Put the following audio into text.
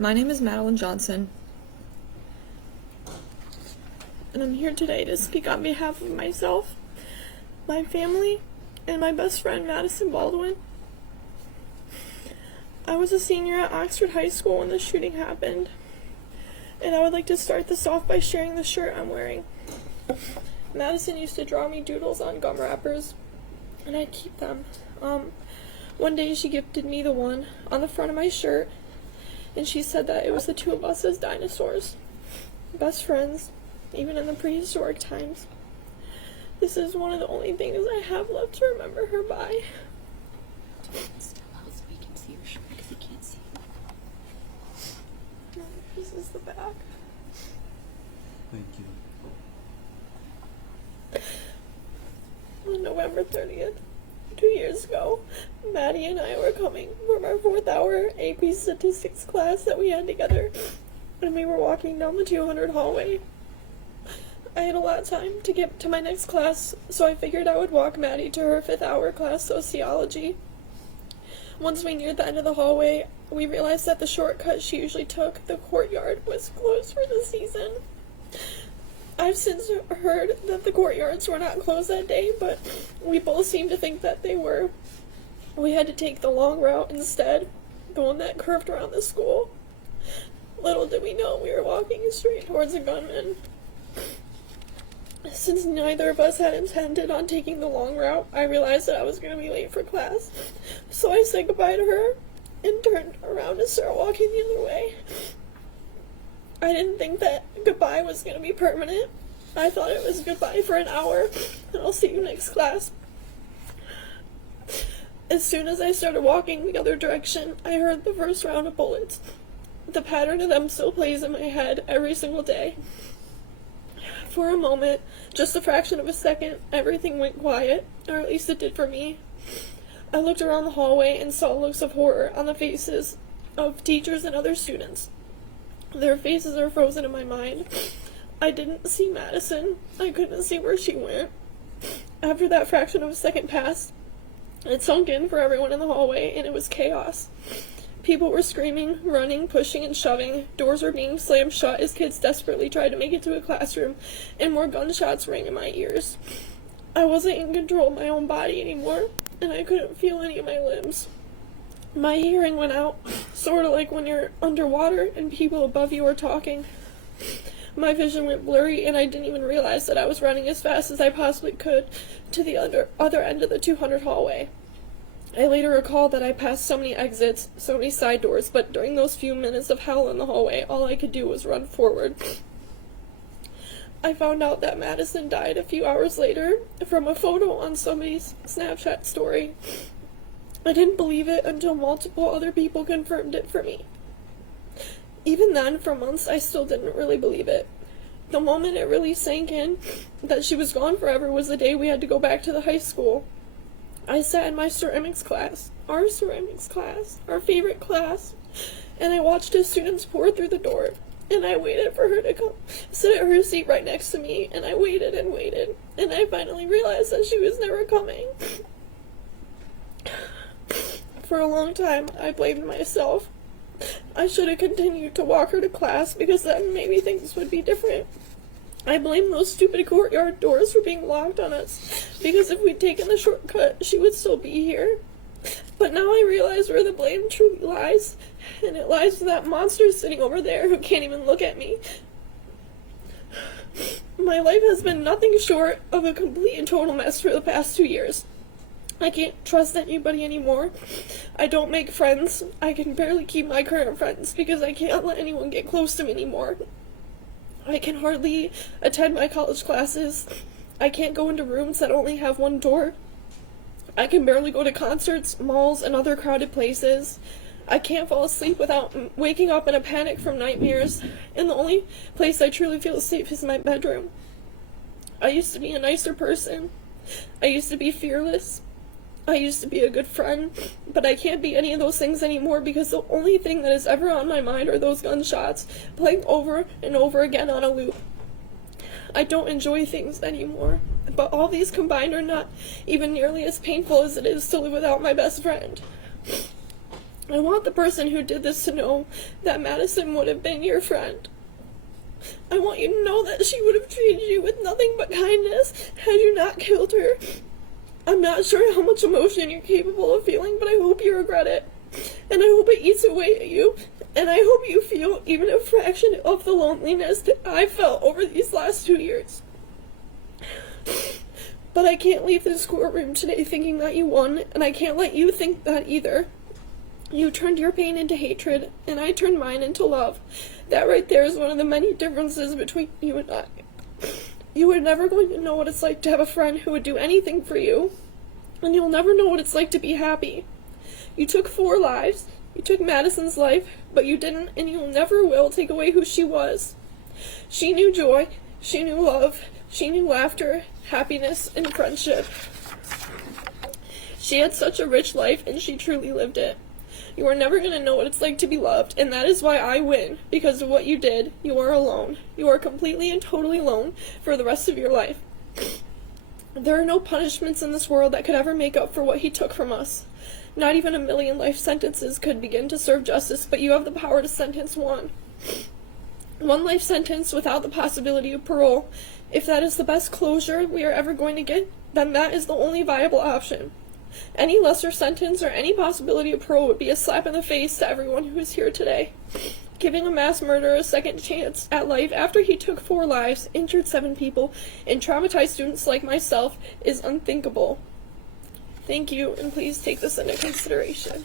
My name is Madeline Johnson, and I'm here today to speak on behalf of myself, my family, and my best friend, Madisyn Baldwin. I was a senior at Oxford High School when the shooting happened, and I would like to start this off by sharing the shirt I'm wearing. Madisyn used to draw me doodles on gum wrappers, and I'd keep them. One day she gifted me the one on the front of my shirt, and she said that it was the two of us as dinosaurs, best friends, even in the prehistoric times. This is one of the only things I have left to remember her by. Still out so we can see your shirt because you can't see it. This is the back. Thank you. On November 30th, 2 years ago, Maddie and I were coming from our 4th hour AP statistics class that we had together, and we were walking down the 200 hallway. I had a lot of time to get to my next class, so I figured I would walk Maddie to her 5th hour class, sociology. Once we neared the end of the hallway, we realized that the shortcut she usually took, the courtyard, was closed for the season. I've since heard that the courtyards were not closed that day, but we both seemed to think that they were. We had to take the long route instead, the one that curved around the school. Little did we know we were walking straight towards a gunman. Since neither of us had intended on taking the long route, I realized that I was going to be late for class. So I said goodbye to her and turned around to start walking the other way. I didn't think that goodbye was going to be permanent. I thought it was goodbye for an hour, and I'll see you next class. As soon as I started walking the other direction, I heard the first round of bullets. The pattern of them still plays in my head every single day. For a moment, just a fraction of a second, everything went quiet, or at least it did for me. I looked around the hallway and saw looks of horror on the faces of teachers and other students. Their faces are frozen in my mind. I didn't see Madisyn. I couldn't see where she went. After that fraction of a second passed, it sunk in for everyone in the hallway, and it was chaos. People were screaming, running, pushing, and shoving. Doors were being slammed shut as kids desperately tried to make it to a classroom, and more gunshots rang in my ears. I wasn't in control of my own body anymore, and I couldn't feel any of my limbs. My hearing went out, sort of like when you're underwater and people above you are talking. My vision went blurry, and I didn't even realize that I was running as fast as I possibly could to the other end of the 200 hallway. I later recalled that I passed so many exits, so many side doors, but during those few minutes of hell in the hallway, all I could do was run forward. I found out that Madisyn died a few hours later from a photo on somebody's Snapchat story. I didn't believe it until multiple other people confirmed it for me. Even then, for months, I still didn't really believe it. The moment it really sank in that she was gone forever was the day we had to go back to the high school. I sat in my ceramics class, our favorite class, and I watched as students poured through the door, and I waited for her to come sit at her seat right next to me, and I waited and waited, and I finally realized that she was never coming. For a long time, I blamed myself. I should have continued to walk her to class because then maybe things would be different. I blamed those stupid courtyard doors for being locked on us because if we'd taken the shortcut, she would still be here. But now I realize where the blame truly lies, and it lies with that monster sitting over there who can't even look at me. My life has been nothing short of a complete and total mess for the past 2 years. I can't trust anybody anymore. I don't make friends. I can barely keep my current friends because I can't let anyone get close to me anymore. I can hardly attend my college classes. I can't go into rooms that only have one door. I can barely go to concerts, malls, and other crowded places. I can't fall asleep without waking up in a panic from nightmares, and the only place I truly feel safe is my bedroom. I used to be a nicer person. I used to be fearless. I used to be a good friend, but I can't be any of those things anymore because the only thing that is ever on my mind are those gunshots playing over and over again on a loop. I don't enjoy things anymore, but all these combined are not even nearly as painful as it is to live without my best friend. I want the person who did this to know that Madisyn would have been your friend. I want you to know that she would have treated you with nothing but kindness had you not killed her. I'm not sure how much emotion you're capable of feeling, but I hope you regret it. And I hope it eats away at you. And I hope you feel even a fraction of the loneliness that I felt over these last 2 years. But I can't leave this courtroom today thinking that you won, and I can't let you think that either. You turned your pain into hatred, and I turned mine into love. That right there is one of the many differences between you and I. You were never going to know what it's like to have a friend who would do anything for you, and you'll never know what it's like to be happy. You took 4 lives. You took Madisyn's life, but you didn't, and you never will take away who she was. She knew joy, she knew love, she knew laughter, happiness, and friendship. She had such a rich life, and she truly lived it. You are never going to know what it's like to be loved, and that is why I win. Because of what you did, you are alone. You are completely and totally alone for the rest of your life. There are no punishments in this world that could ever make up for what he took from us. Not even 1,000,000 life sentences could begin to serve justice, but you have the power to sentence one. 1 life sentence without the possibility of parole. If that is the best closure we are ever going to get, then that is the only viable option. Any lesser sentence or any possibility of parole would be a slap in the face to everyone who is here today. Giving a mass murderer a second chance at life after he took 4 lives, injured 7 people, and traumatized students like myself is unthinkable. Thank you, and please take this into consideration.